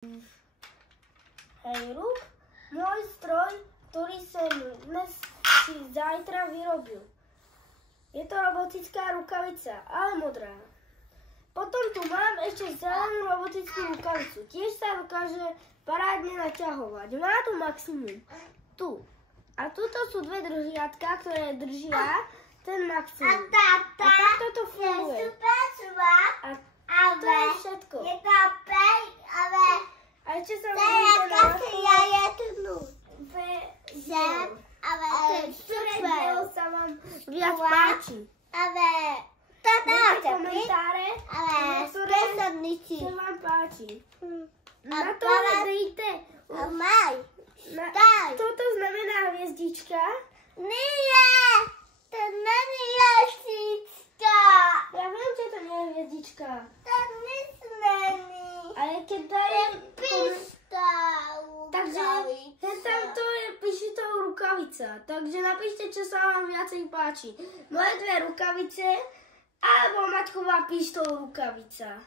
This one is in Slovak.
Hej, rúb môj stroj, ktorý som dnes či zajtra vyrobil. Je to robotická rukavica, ale modrá. Potom tu mám ešte zelenú robotickú rukavicu. Tiež sa dokáže parádne naťahovať. Má tu maximum. Tu. A tuto sú dve držiatka, ktoré držia ten maximum. A takto to funguje. A to je všetko. A ešte sa môžete ktoré sa vám viac páči. Dajte komentáre, ktoré sa vám páči. Na to dejte. Toto znamená hviezdička. Nie, to není hviezdička. Ja viem, že to nie je hviezdička. To nic není. Ale keď dajú... Takže tamto je pišitová rukavica. Takže napíšte, čo sa vám viacej páči. Moje dve rukavice alebo Maťková pištová rukavica.